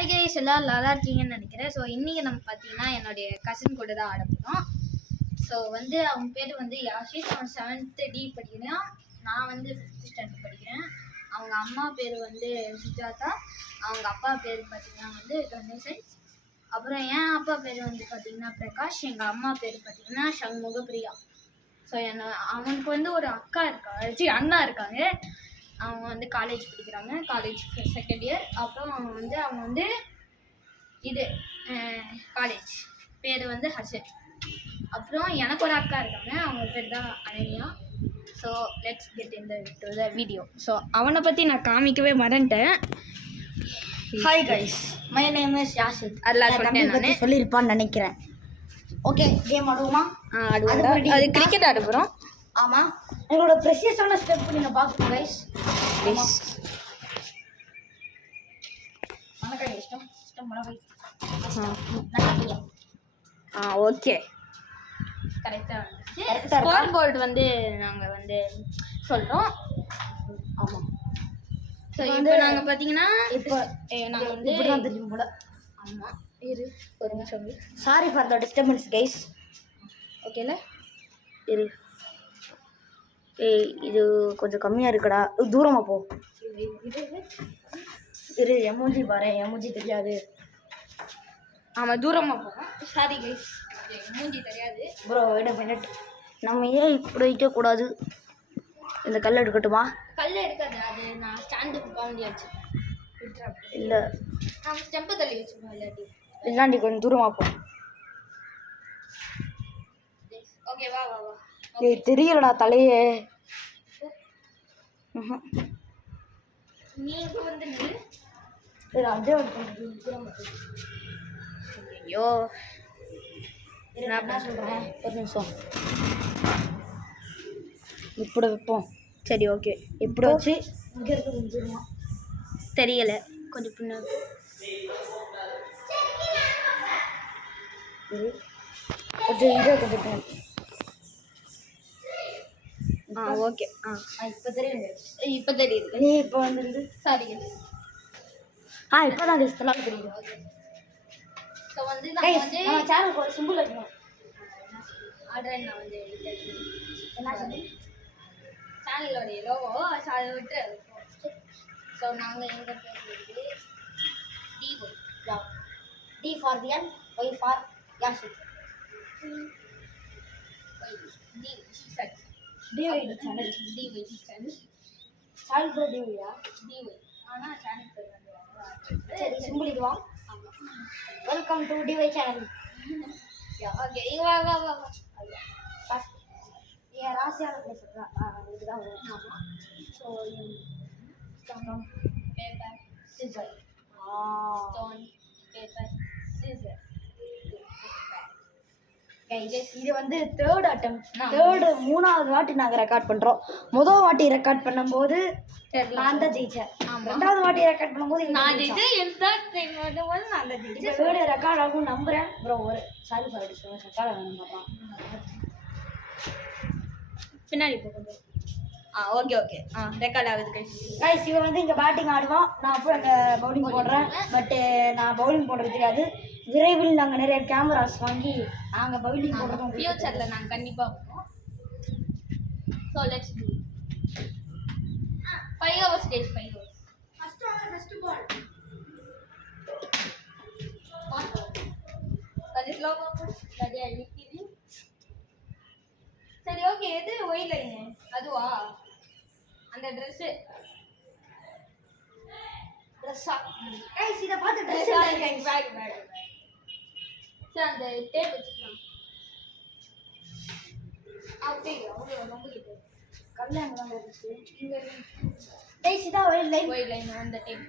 Hi guys, எல்லோரும் நல்லா இருக்கீங்கன்னு நினைக்கிறேன். ஸோ இன்றைக்கி நம்ம பார்த்தீங்கன்னா என்னுடைய கசின் கூட தான் ஆட போகிறோம். ஸோ அவங்க பேர் யாஷித். அவன் 7th D படிக்கிறான். நான் 5th ஸ்டாண்டர்ட் படிக்கிறேன். அவங்க அம்மா பேர் சுஜாதா. அவங்க அப்பா பேர் பார்த்தீங்கன்னா கணேசன். அப்புறம் என் அப்பா பேர் பார்த்தீங்கன்னா பிரகாஷ். எங்கள் அம்மா பேர் பார்த்தீங்கன்னா சண்முகப்பிரியா. ஸோ அவனுக்கு ஒரு அக்கா அண்ணா இருக்காங்க. அவங்க காலேஜ் படிக்கிறாங்க. College 2nd year. அப்புறம் அவங்க இது காலேஜ் பேர் ஹர்ஷத். அப்புறம் எனக்கு ஒரு அக்கா இருக்காங்க. அவங்க பேர் தான் Ananya. So let's get in the video. So அவனை பற்றி நான் காமிக்கவே மறந்துட்டேன். Hi guys, my name is Yashith. அதெல்லாம் சொல்லியிருப்பான்னு நினைக்கிறேன். ஓகே, கேம் ஆடுவோமா? ஆடுவோம். அது கிரிக்கெட் ஆட போகிறோம். ஆமாம், உங்களோட ப்ரெஷியஸான ஸ்டெப் நீங்கள் பார்க்கணும் கைஸ். வணக்கம். இஷ்டம் ஓகே, கரெக்டாக ஸ்கோர் போர்டு நாங்கள் சொல்கிறோம். ஆமாம். ஸோ இப்போ நாங்கள் பார்த்தீங்கன்னா இப்போ நாங்கள் இப்படிதான் தெரியும் போல. ஆமாம், ஒரு நிமிஷம். Sorry for the disturbance guys. ஓகேல இது கொஞ்சம் கம்மியாக இருக்குடா. தூரமாக போ. எமோஜி பாரு, எமோஜி தெரியாது. ஆமாம், தூரமாக போகும். சாரி கைஸ், எமோஜி தெரியாது. Bro wait a minute. நம்ம ஏன் இப்படி வைக்கக்கூடாது? இந்த கல் எடுக்கட்டுமா? கல் எடுக்காது, அது நான் ஸ்டாண்டுக்கு பாண்டி வச்சுருக்கேன். இல்லை, நான் ஸ்டெம்பை தள்ளி வச்சுருக்கோம். இல்லாண்டி கொஞ்சம் தூரமாக போ. ஓகே, வா வா வா. ஏய், தெரியலடா தலையே. நீ இப்போ நில்லு. அதே ஐயோ, நான் என்ன சொல்கிறேன், ஒரு நிமிஷம். இப்படி வைப்போம். சரி, ஓகே. இப்படி வச்சு இங்கே இருக்க கொஞ்சம் தெரியலை, கொஞ்சம் பின்னாடி. கொஞ்சம் இதே கொஞ்சம். ஓகே. இப்போ தெரியுது. இப்போ தெரியுது. நீ இப்போ வந்துருந்து சாரி. இப்போ தான் தெரியுது. தெரியுது. ஸோ நம்ம சேனலுக்கு ஒரு சிம்பிள் வைக்கணும். ஆர்டர் நான் என்ன சொல்லி சேனலோடைய லோகோ அதை விட்டு. ஸோ நாங்கள் எங்கள் பேர் T for Thiyan, Y for Yashith. TY channel. TY channel. Channel பேர் டிஒய்யா? டிஒய். ஆனால் சேனல் பேர் சரி, சிம்பிள் இதுவா? Welcome to TY channel. Okay, வா வா வா வா. ஃபஸ்ட் என் ராசியான பிளேஸ் இதுதான். ஆமாம். So stone paper scissor. Stone paper scissor. இது தேர்ட் அட்டெம்ப்ட். மூணாவது வாட்டி நாங்கள் ரெக்கார்ட் பண்ணுறோம். முதல் வாட்டி ரெக்கார்ட் பண்ணும்போது நான் தான் ஜெயிச்சேன். 2வது வாட்டி ரெக்கார்ட் பண்ணும்போது நான் ஜெயிச்சேன். நான் தான் ஜெயிச்சேன். வீடியோ ரெக்கார்ட் ஆகும் நம்புகிறேன் ப்ரோ. ஒரு சாரி ஃபார் டிஸ்டர்பன்ஸ். ரெக்கார்ட் ஆகணும் பார்க்கலாம். பின்னாடி போகுது. Okay okay. ரெக்கார்ட் ஆகுது கைஸ். இவன் இங்கே பேட்டிங் ஆடுவான், நான் அப்புறம் இங்கே பவுலிங் போடுறேன். பட்டு நான் பவுலிங் போடுறது தெரியாது. விரைவில் நாங்கள் நிறைய கேமராஸ் வாங்கி நாங்கள் பவுலிங் போடுறோம். ஃபியூச்சரில் நாங்கள் கண்டிப்பாக போடுவோம். So let's do 5 hours days. 5 hours. First ball கொஞ்சம் ஸ்லோவாக போடு. சரியா நிற்கிது. சரி, ஓகே. எது ஒய் லைனு? அதுவா? அந்த ட்ரெஸ்ஸு ட்ரெஸ்ஸா? கைஸ், இதை பார்த்து ட்ரெஸ் பேக். சரி, அந்த டேப் வச்சுக்கலாம். அப்படியே ரொம்ப கிட்ட கல்யாணம் தான் இருந்துச்சு. கைஸ், இதான் ஒய் லைன். ஒய் லைன் அந்த tape.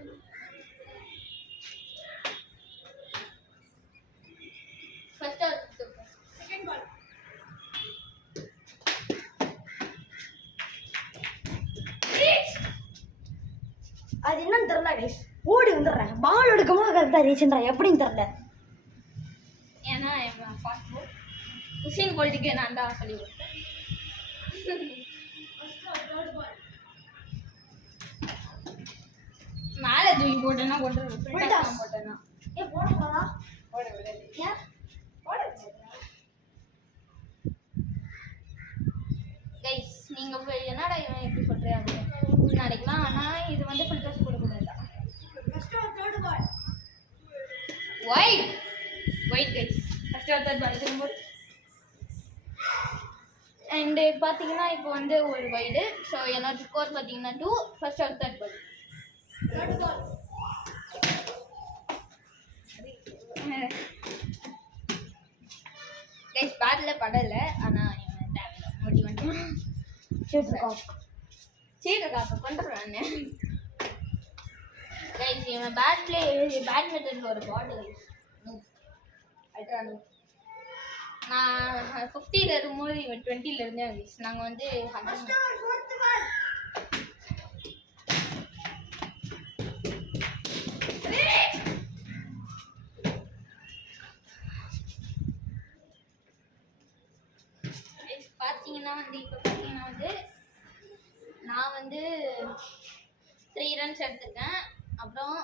First or second ball. அது என்னன்னு தெரியல கைஸ். ஓடி வந்துடுறேன். பால் எடுக்கும்போது கரெக்டாக ரீச்சுன்றேன். எப்படின்னு தெரியல. ஏன்னா ஃபாஸ்ட் பால் உசேன் போல்ட்டுக்கு நான் தான் சொல்லி கொடுத்தேன். மேலே தூக்கி போட்டேன்னா போட்டேன்னா ஒயிட் கைஸ் ஃபர்ஸ்ட் ஒரு தேர்ட் பால் திரும்ப அண்டு பார்த்தீங்கன்னா இப்போ வந்து ஒரு வைடு ஸோ என்னோட ஸ்கோர் பார்த்தீங்கன்னா 2 ஃபர்ஸ்ட் ஒரு தேர்ட் பால் கைஸ் பேட்டில் படலை ஆனால் ஓட்டி வந்துட்டு சீட்டை காப்பா பண்ணுறேன் நான் கைஸ் இவன் பேட்மிண்டனில் ஒரு பாட்டில் கைஸ் நான் 50ல் இருக்கும்போது இவன் 20ல் இருந்தேன் கைஸ் நாங்கள் வந்து 100 பார்த்தீங்கன்னா வந்து இப்போ பார்த்தீங்கன்னா வந்து நான் வந்து 3 ரன்ஸ் எடுத்திருக்கேன் அப்புறம்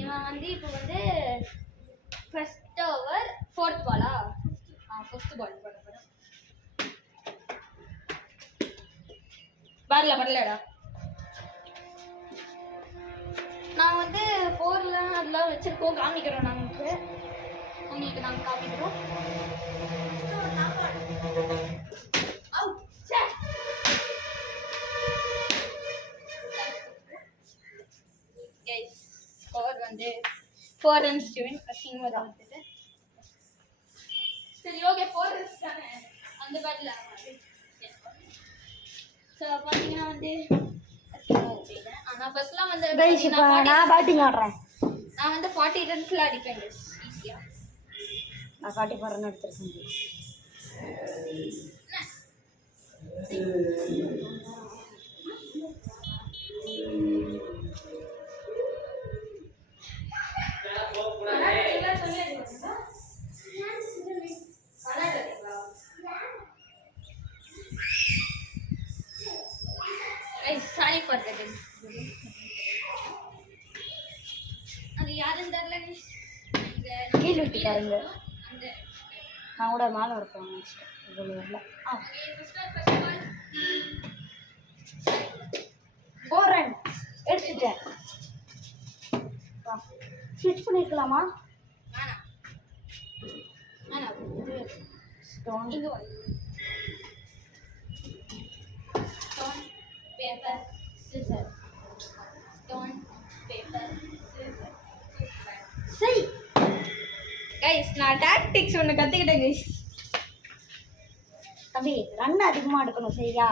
இவன் வந்து இப்போ வந்து ஃபர்ஸ்ட் ஓவர் 4th பாலா ஃபர்ஸ்ட் பால் போட போகிறேன் வரலடா நான் வந்து 4லாம் அதெல்லாம் வச்சுருக்கோம் காமிக்கிறோம் உங்களுக்கு நாங்கள் காமிக்கிறோம் ஸ்கோர் வந்து 4 runs to win அசிங்கமாக தான் வந்துட்டு சரி ஓகே 4 runs தானே அந்த பேட்டில் ஸோ பார்த்தீங்கன்னா வந்து ஆனால் ஃபர்ஸ்ட்லாம் வந்து நான் பேட்டிங் ஆடுறேன் நான் வந்து 40 ரன்ஸில் அடிப்பேன் ஈஸியாக நான் 44 ரன் எடுத்திருக்கேன் சாரி ஃபார் தட் அது யாருன்னு தெரியல கீழ் விட்டுட்டாருங்க அந்த நான் கூட மேலே இருப்பேன் நெக்ஸ்ட் இதில் வரல 4 ரன் எடுத்துட்டேன் ஸ்விட்ச் பண்ணிருக்கலாமா stone paper scissor stone paper scissor சரி கைஸ் நான் டாக்டிக்ஸ் ஒன்று கற்றுக்கிட்டேன் கைஸ் தம்பி ரன் அதிகமாக எடுக்கணும் சரியா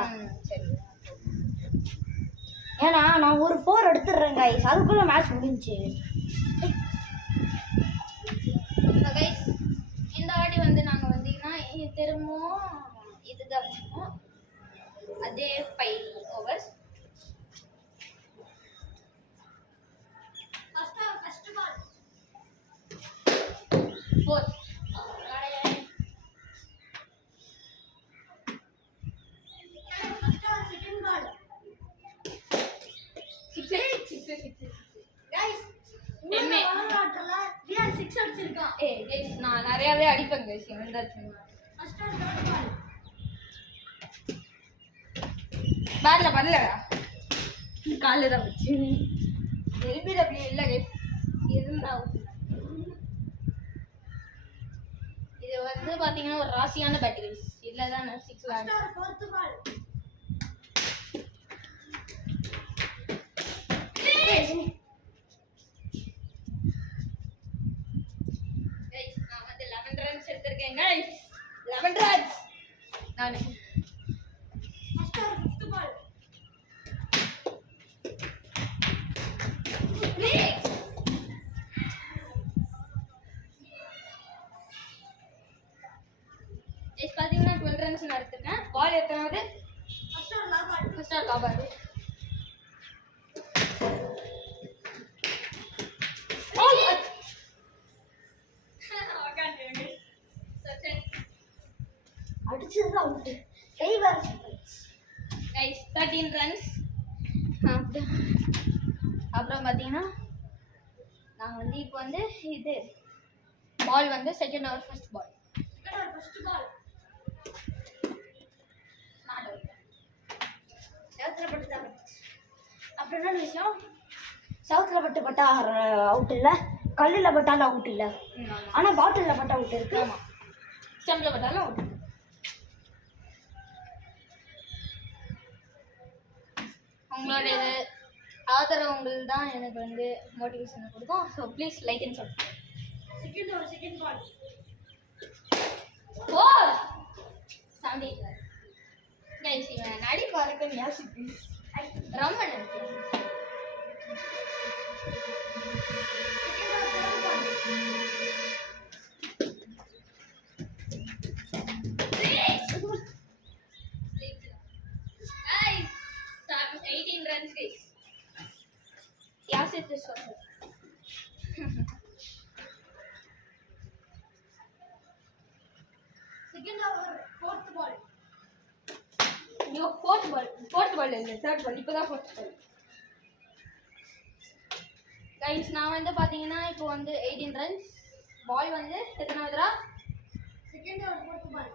சரி ஏன்னா நான் ஒரு 4 எடுத்துடுறேன் கைஸ் அதுக்குள்ளே மேட்ச் முடிஞ்சுச்சு கைஸ் இந்த வாட்டி வந்து நாங்கள் வந்தீங்கன்னா திரும்பவும் இதுதான் வச்சுக்கோம் அதே 5 overs ஃபர்ஸ்ட் பால் 4 நான் நிறையாவே அடிப்பேன் கைஸ் பேட்டில் பண்ணலடா காலில் தான் வச்சு எல்பிடபிள்யூ இல்லை கைஸ் இருந்தா இது வந்து பார்த்தீங்கன்னா ஒரு ராசியான பேட் கைஸ் இல்லை தான் 6 நான் வந்து 11 runs எடுத்திருக்கேன் கைஸ் 11 runs நான் பார்த்தீங்கன்னா 12 runs எடுத்திருக்கேன் பால் எத்தனாவது ஃபர்ஸ்ட் ஆர் காபாடு அடிச்சது அவுட்டு கை வேற கைஸ் 13 runs அப்புறம் பார்த்தீங்கன்னா நாங்கள் வந்து இப்போ வந்து இது பால் வந்து செகண்ட் ஓவர் ஃபர்ஸ்ட் பால் அப்புறம் என்ன விஷயம் சவுத்தில் பட்டு பட்டா அவுட் இல்லை கல்லில் பட்டாலும் அவுட் இல்லை, ஆனால் பாட்டிலில் பட்டா அவுட் இருக்கு. ஆமாம், ஸ்டம்பில் பட்டாலும் அவுட். உங்களுடைய ஆதரவு உங்களுக்கு தான் எனக்கு வந்து மோட்டிவேஷனை கொடுக்கும். So please like and subscribe. Second ball four 78. Guys இவன் நடி பார்க்க யோசிச்சு ரொம்ப நினைக்கிறேன். Guys, 18 runs, guys. Yasit is also. Second over fourth ball. ஐயோ ஃபோர்த் பால் இல்லை, தேர்ட் பால். இப்போ தான் ஃபோர்த் பால். கைஸ் நான் வந்து பார்த்தீங்கன்னா இப்போ வந்து 18 ரன்ஸ். பால் வந்து எத்தனை வருதுடா? Second over fourth ball.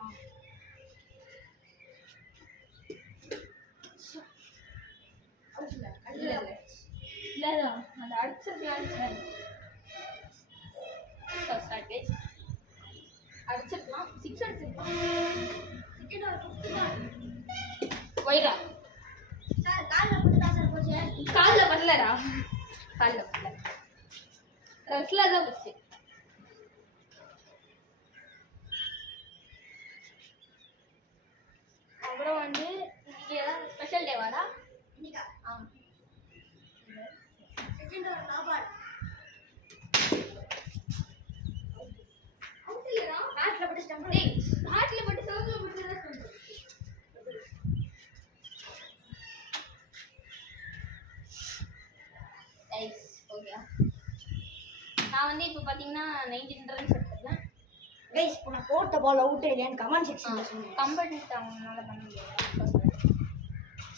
இல்லைடா, அந்த அடிச்சிருக்கலாம். அடிச்சிருக்கலாம், 6 அடிச்சிருக்கலாம். Second over fifth ball. ஒய்டா சார் காலில் போட்டு தான் சார் போச்சு. காலில் வரலடா, காலில் வரல, ரஸ்ல தான் போச்சு. அப்புறம் வந்து இன்னைக்கு ஏதாவது ஸ்பெஷல் டேவாடா? இன்னைக்கா? ஆ செகண்ட் ஓவர் லா பால். அவுட் இல்லடா, பேட்ல போட்டு ஸ்டம்ப். டேய் பேட்ல போட்டு சர்வ்ல போட்டு தான் சொல்றேன். கைஸ் ஓகே, நான் வந்து இப்போ பார்த்தீங்கன்னா 19 ரன்ஸ் எடுத்துருக்கேன். கைஸ் இப்போ நான் போட்ட பால் அவுட் இல்லையான்னு கமெண்ட் செக்ஷன்ல சொல்லுங்க. கம்பெனிட்டு அவங்களால பண்ண முடியாது.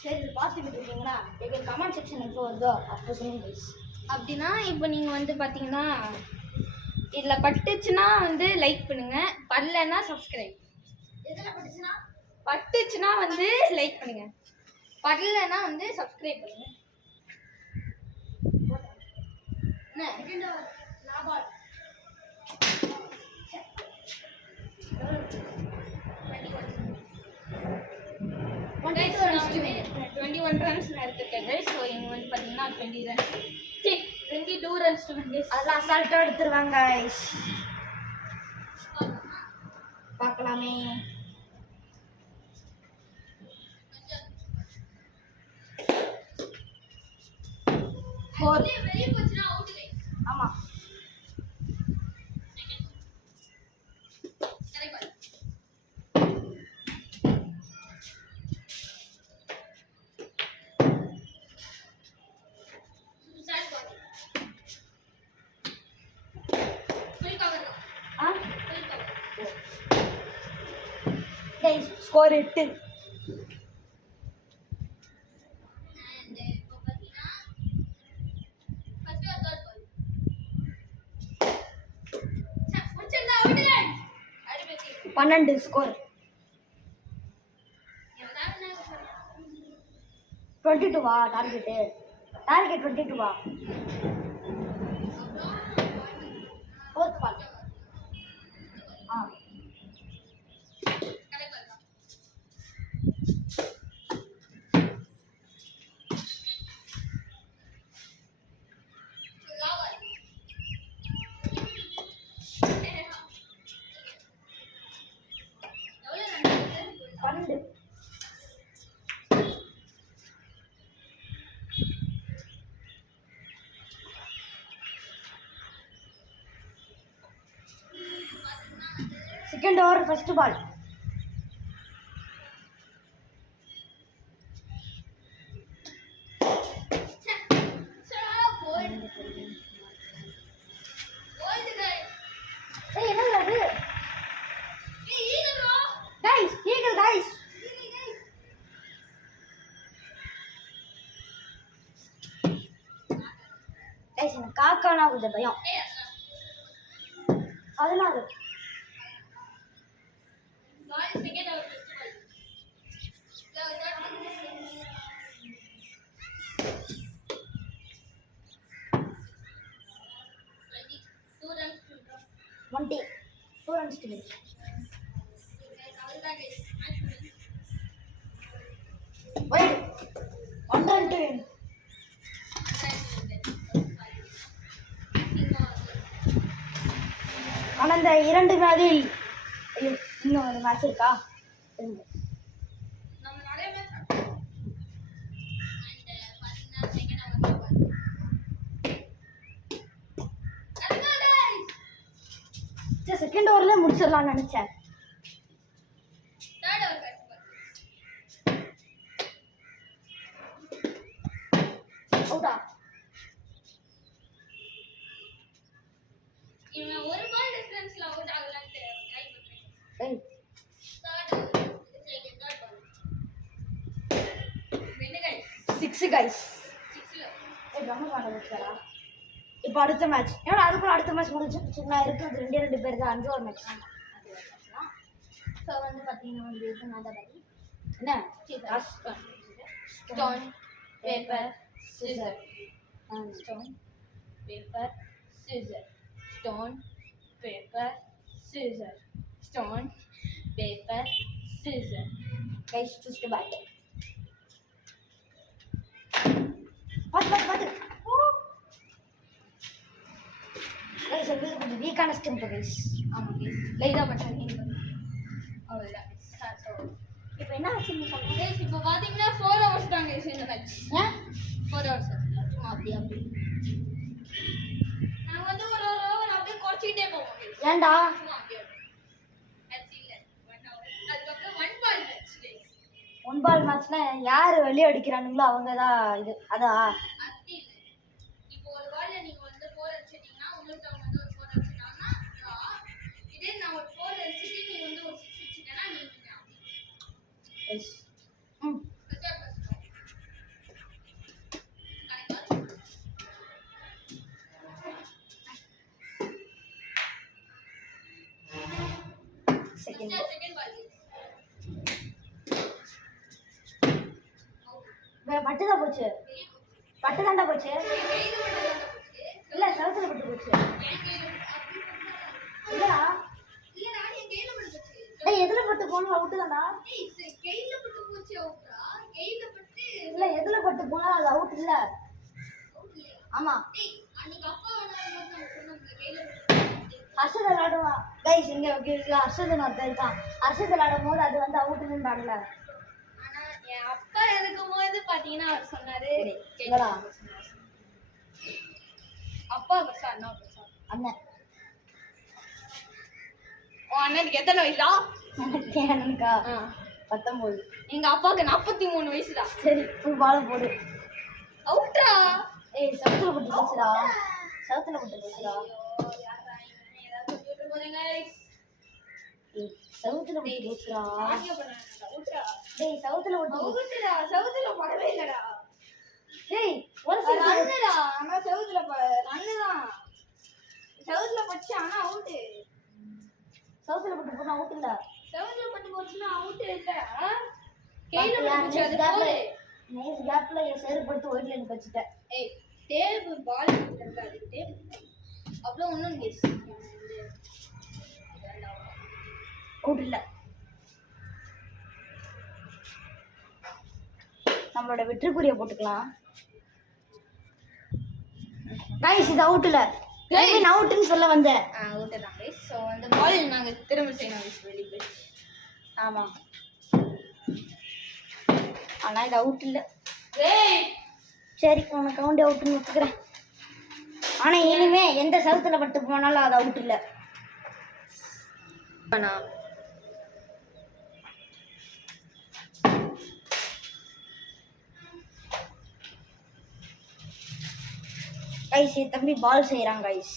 சரி இது பார்த்துக்கிட்டு இருக்கீங்களா? எங்கள் கமெண்ட் செக்ஷன் எப்போ வருதோ அப்போ சொல்லுங்க கைஸ். அப்படின்னா இப்போ நீங்கள் வந்து பார்த்தீங்கன்னா இதில் பட்டுச்சுன்னா வந்து லைக் பண்ணுங்கள், படலைன்னா சப்ஸ்கிரைப். எதில் பட்டுச்சுன்னா? பட்டுச்சுன்னா வந்து லைக் பண்ணுங்கள், படலைன்னா வந்து சப்ஸ்கிரைப் பண்ணுங்கள். என்ன செகண்ட் ஓவர் லா பால். 21 ரன்ஸ் நான் எடுத்துருக்கேன் கைஸ். ஸோ இங்கே வந்து பார்த்தீங்கன்னா 20 ரன்ஸ், 22 ரன்ஸ் கைஸ். அதெல்லாம் அசால்ட்டாக எடுத்துருவாங்க கைஸ். பார்க்கலாமே. வெளியே போச்சுன்னா அவுட் கைஸ். ஆமாம் கைஸ் ஸ்கோர் 8. பன்னெண்டு ஸ்கோர் 22வா டார்கெட்டு? டார்கெட் 22வா? Fourth ball. ஆ செகண்ட் ஓவர் ஃபர்ஸ்ட் பால். என்னது அது? Guys eagle guys. கைஸ் எனக்கு காக்கானா கொஞ்சம் பயம். அதனால 1 tea 2 runs to win. Wait, 1 run to win. ஆனால் இந்த 2 மேட்சில் இன்னும் ஒரு மேட்ச் இருக்கா? செகண்ட் ஓவர்ல முடிச்சிடலாம்னு நினைச்சேன். அவுட்டா? இவன் ஒரு பால் டிஃபரன்ஸ்ல அவுட் ஆகலாம்னு ட்ரை பண்றேன். 6 கைஸ். இப்போ அடுத்த மேட்ச் ஏன்னா அதுக்குள்ள அடுத்த மேட்ச் முடிச்சு நான் இருக்கிறது 2 பேர் தான் 5 மேட்ச். ஸோ வந்து பார்த்தீங்கன்னா வந்து இது நான் தான் படி என்ன stone paper scissor stone paper scissor stone paper scissor stone paper scissor. Guys first bad. பாத்து கைஸ் இது கொஞ்சம் வீக்கான ஸ்டெம்ப் கைஸ். ஆமாம் கைஸ் லைட்டாக பண்ணாங்க அவ்வளோதான். ஸோ இப்போ என்ன ஆச்சு நீ சொல்லுங்க. கைஸ் இப்போ பார்த்தீங்கன்னா 4 hours தான் கைஸ் இந்த மேட்ச். 4 hours சும்மா அப்படி நாங்கள் வந்து ஒரு ஓவர் அப்படியே குறைச்சிக்கிட்டே போவோம் guys. ஏன்டா சும்மா அப்படியே மேட்ச் இல்லை 1 hour. அதுக்கப்புறம் 1 ball மேட்ச் கைஸ். 1 பால் மேட்ச்னா யார் வெளியே அடிக்கிறானுங்களோ அவங்க தான் இது அதா. அப்படி இல்லை. இப்போ ஒரு பால்ல நீங்க வந்து 4 அடிச்சிட்டீங்கன்னா உங்களுக்கு அவங்க வந்து ஒரு 4 அடிச்சிட்டாங்கன்னா இதே நான் ஒரு 4 அடிச்சிட்டு நீ வந்து ஒரு 6 அடிச்சிட்டேன்னா நீ எஸ் ம் செகண்ட் பட்டு தான் போச்சு. பட்டு தாண்டா போச்சு. இல்ல செவத்துல பட்டு போச்சு. இல்லடா டேய் எதுல பட்டு போனா அவுட் தான்டா. இல்ல எதுல பட்டு போனா அது அவுட் இல்ல. ஆமா ஹர்ஷத் விளையாடுவா கைஸ். இங்க ஹர்ஷத் ஒருத்தர் தான். ஹர்ஷத் விளையாடும் போது அது வந்து அவுட்னு பாடல. ஆனா என் அப்பா இருக்கும்போது பாத்தீங்கன்னா அவர் சொன்னாரு இல்லடா அப்பா பஸ் அண்ணா பஸ் அண்ணன் உன் அண்ணனுக்கு எத்தனை வயசுடா? எனக்கா 19. எங்க அப்பாவுக்கு 43 வயசுடா. சரி பால போடு. அவுட்ரா. ஏய் செவத்துல பட்டு போச்சுடா. செவத்துல பட்டு போச்சுடா. ஏய் செவத்துல பட்டு போச்சுடா. டேய் செவத்துல படவே இல்லடா. டேய் ஒரு ரன்னுடா. ஆனா செவுத்துல ரன்னு தான். செவுத்துல பச்சு ஆனா அவுட். செவத்துல பட்டு போனா அவுட் இல்ல. செவுத்துல பட்டு போச்சுனா அவுட் இல்ல. கையில பட்டு போச்சு அது போடு. நைஸ் கேப்ல என் சேர் பட்டு ஒயிட் லைன் வச்சிட்டேன். ஏய் டேப் பால் இருக்கு அது டேப். அப்புறம் இன்னும் கேஸ். அவுட் இல்ல. நம்மளோட வெற்றிக்குரிய போட்டுக்கலாம். கைஸ் இது அவுட் இல்ல. நான் அவுட்னு சொல்ல வந்தேன். அவுட் தான் கைஸ். சோ அந்த பால் நாங்க திரும்ப செய்யணும் கைஸ் வெளிய போய். ஆமா ஆனா இது அவுட் இல்ல. ஏய் சரி உனக்கு கவுண்ட் அவுட்னு ஒத்துக்கிறேன். ஆனா இனிமே எந்த சவுத்துல பட்டு போனாலும் அது அவுட் இல்ல. ஆனா கைஸ் தம்பி பால் செய்யறாங்க கைஸ்.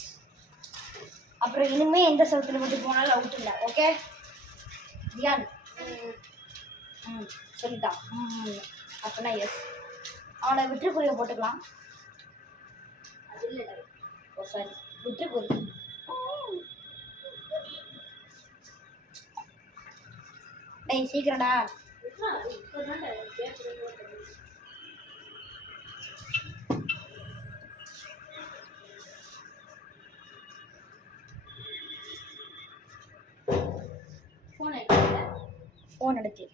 அப்புறம் இனிமே எந்த சவுத்துல பட்டு போனாலும் அவுட் இல்ல. ஓகே தியான் சொல்லிட்டான். அப்படின்னா எஸ் அவனை வெற்றிக்குரிய போட்டுக்கலாம். அது இல்லை ஓ சாரி வெற்றிக்குரிய. டேய் சீக்கிரம்டா. ஃபோன் எடுத்து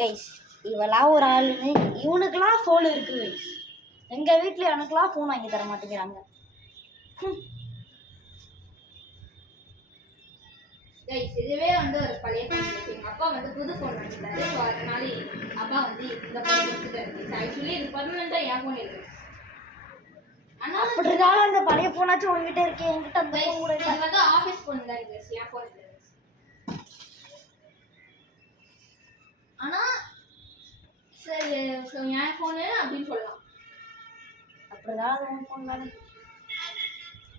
கைஸ் இவெல்லாம் ஒரு ஆளுன்னு இவனுக்கெல்லாம் ஃபோன் இருக்குது கைஸ். எங்கள் வீட்டில் எனக்கெல்லாம் ஃபோன் வாங்கி தர மாட்டேங்கிறாங்க. கைஸ் இதுவே வந்து ஒரு பழைய ஃபோன். எங்கள் அப்பா வந்து புது ஃபோன் வாங்கிட்டாரு. ஸோ அதனால அப்பா வந்து இந்த ஃபோன் கொடுத்துட்டாரு. ஆக்சுவலி இது பர்மனெண்ட்டாக என் ஃபோன் இருக்கு. ஆனால் அப்படி இருந்தாலும் அந்த பழைய ஃபோனாச்சும் உங்ககிட்ட இருக்கேன். என்கிட்ட அந்த கைஸ் ஃபோன் கூட இல்லை. இது வந்து ஆஃபீஸ் ஃபோன் தான் இருக்கு, என் ஃபோன் இல்லை. ஆனால் சரி ஸோ என் ஃபோனு அப்படின்னு சொல்லலாம். அப்படி இருந்தாலும் அது உன் ஃபோன் தானே.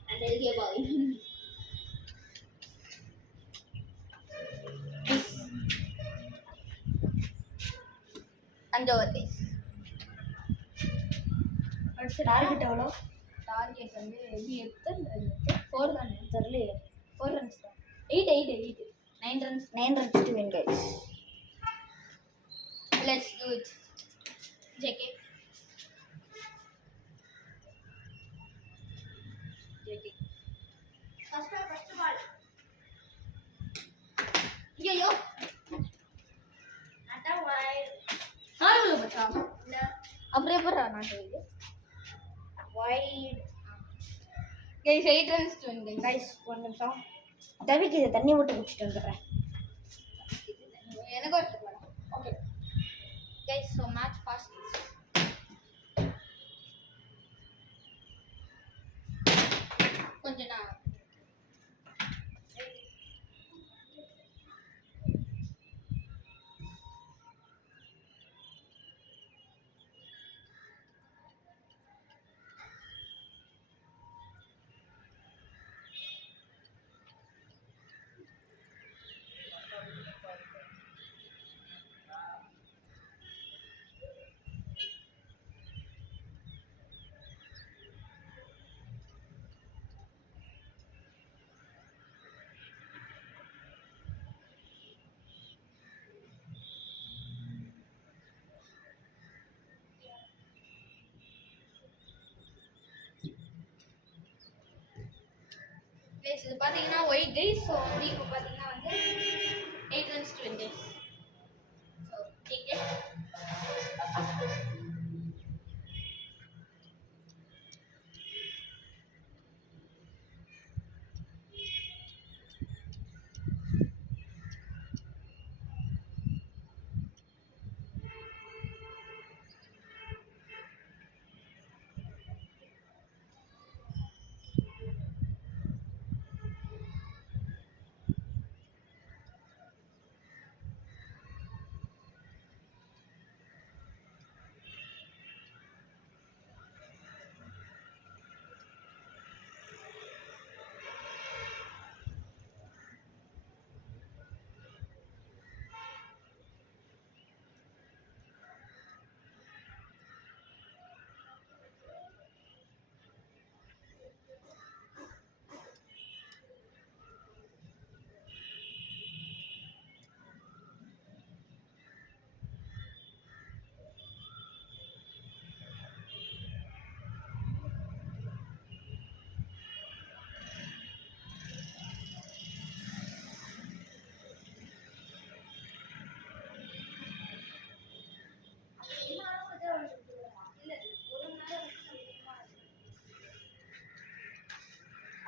அந்த இதுக்கே பாவி அந்த ஒரு கைஸ் அடுத்து டார்கெட் எவ்வளோ? டார்கெட் வந்து எப்படி எத்தனை 4 தானே தெரியலையே. 4 ரன்ஸ் தான். 8 9 runs. 9 runs to win guys. Let's do it. JK. First ball. Yo. Atta wide. Haru bata. Apre parra na hoye. Wide. Guys 8 runs to win guys. Guys 1 நிமிஷம். தவிக்கு இதை தண்ணி விட்டு குடிச்சிட்டு வந்துடுறேன். எனக்கு ஒரு okay guys so match fast கொஞ்சம் நான் guys இது பாத்தீங்கன்னா ஒயிட் கைஸ். ஸோ வந்து இப்போ பாத்தீங்கன்னா வந்து 8 runs to win guys. So take it.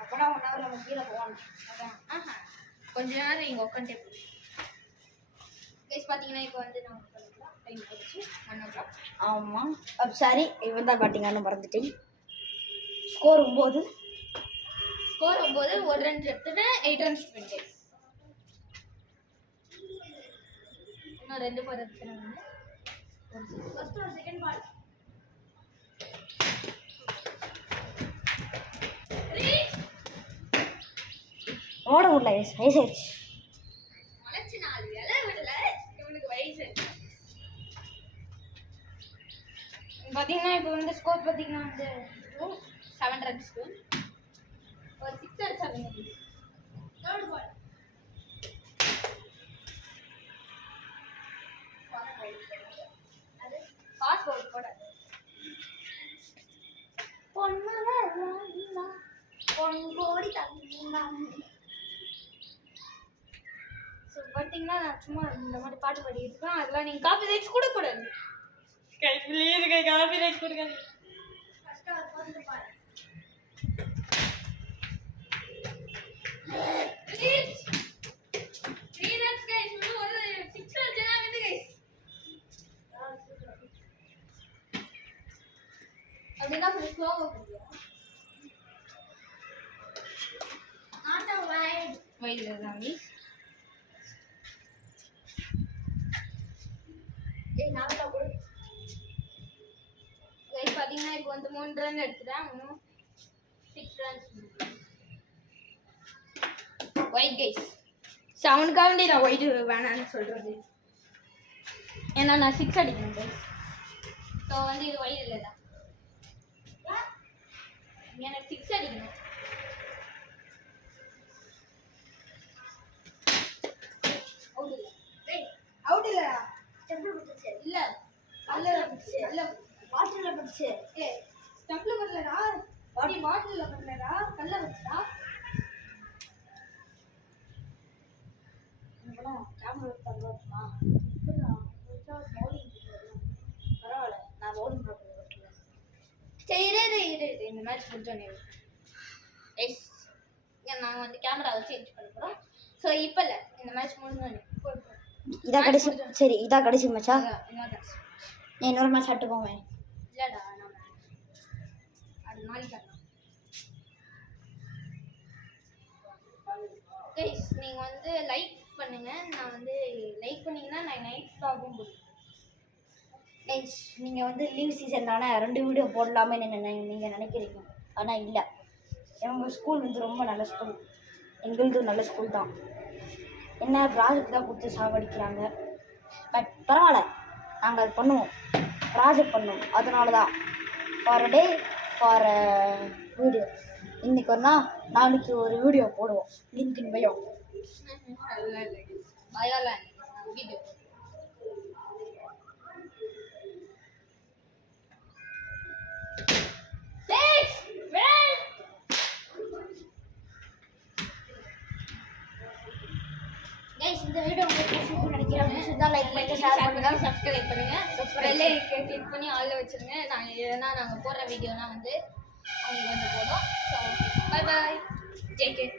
அப்போனா 1 hour நம்ம கீழே போகணும். அதான் கொஞ்ச நேரம் இங்கே உட்காந்துட்டே போகும் கைஸ். பார்த்தீங்கன்னா இப்போ வந்து நான் உட்காந்துக்கலாம். டைம் ஆயிடுச்சு 1 o'clock. ஆமாம் சரி இவன் தான் பேட்டிங்கானு மறந்துட்டேன். ஸ்கோர் 9. ஸ்கோர் 9. 1 run எடுத்துட்டு 8 runs to win guys. இன்னும் 2 பேர் எடுத்துனாங்க. ஃபர்ஸ்ட் ஒரு செகண்ட் பால். ஓட விடல வயசாயிடுச்சு. முளைச்சு 4 இலை விடல இவனுக்கு வயசு. பார்த்தீங்கன்னா இப்போ வந்து ஸ்கோர் பார்த்தீங்கன்னா வந்து 7 runs to ஒரு 6 அடிச்சாங்க. தேர்ட் பால் அது ஃபாஸ்ட் பால் போட பொன்கோடி தங்கா. ஸோ பார்த்தீங்கன்னா நான் சும்மா இந்த மாதிரி பாட்டு பாடிட்டு இருக்கேன். அதெல்லாம் நீங்கள் காப்பி ரைட்ஸ் கொடுக்கக்கூடாது. ப்ளீஸ் காப்பி ரைட்ஸ் கொடுக்காது. அப்படின்னா கொஞ்சம் ஸ்லோவாக கொடுக்குறோம். வயது தாண்டி பார்த்தீங்கன்னா இப்போ வந்து 3 ரன் எடுத்துட்டேன். இன்னும் 6 ரன்ஸ். ஒயிட் கைஸ் அவனுக்காக வேண்டி நான் ஒயிட் வேணான்னு சொல்கிறது. ஏன்னா நான் 6 அடிக்கணும் கைஸ். ஸோ வந்து இது ஒயிட் இல்லைடா, எனக்கு 6 அடிக்கணும். அவுட் இல்ல ஸ்டெம்ப்ல பட்டுச்சு இல்ல அல்ல அல்ல வாட்டர்ல பட்டுச்சு ஏய் ஸ்டெம்ப்ல படலடா பாடி பாட்டில்ல படலடா கல்ல வச்சடா நம்மள கேமரா தரலாமா பவுலிங் பரவாயில்ல நான் பவுலிங் போடுறேன் சரி இரு இந்த மேட்ச் முடிஞ்சோனே எஸ் நான் வந்து கேமராவை சேஞ்ச் பண்ண போறோம். ஸோ இப்போ இல்லை இந்த மேட்ச் முடிஞ்சோனே இதா கடைசி சரி இதா கடைசி மேட்சா இன்னொரு நீ இன்னொரு மேட்ச் ஆட்டு போவேன் இல்லடா நம்ம அது நாளைக்கு ஆடலாம். கைஸ் நீங்க வந்து லைக் பண்ணுங்க. நான் வந்து லைக் பண்ணீங்கன்னா நான் நைட் வ்ளாகும் போடுவேன். கைஸ் நீங்கள் வந்து லீவ் சீசன்னால 2 வீடியோ போடலாமே நீங்கள் நினைக்கிறீங்க, ஆனால் இல்லை. எங்கள் ஸ்கூல் வந்து ரொம்ப நல்ல ஸ்கூல், எங்களுதும் நல்ல ஸ்கூல் தான். என்ன ப்ராஜெக்ட் தான் கொடுத்து சாவடிக்கிறாங்க, பட் பரவாயில்ல நாங்கள் அது பண்ணுவோம், ப்ராஜெக்ட் பண்ணுவோம். அதனால தான் for a day for a video இன்றைக்கி ஒரு நாளைக்கு ஒரு வீடியோ போடுவோம். லிங்க் பயம் வீடியோ இந்த வீடியோ உங்களுக்கு நினைக்கிறேன். லைக் பண்ணி ஷேர் பண்ணுங்க, சப்ஸ்கிரைப் பண்ணுங்க, பெல் ஐகானை கிளிக் பண்ணி ஆல்ல வச்சிருங்க. நாங்கள் போடுற வீடியோனா வந்து அவங்களுக்கு வந்து போதும். So bye bye, take care.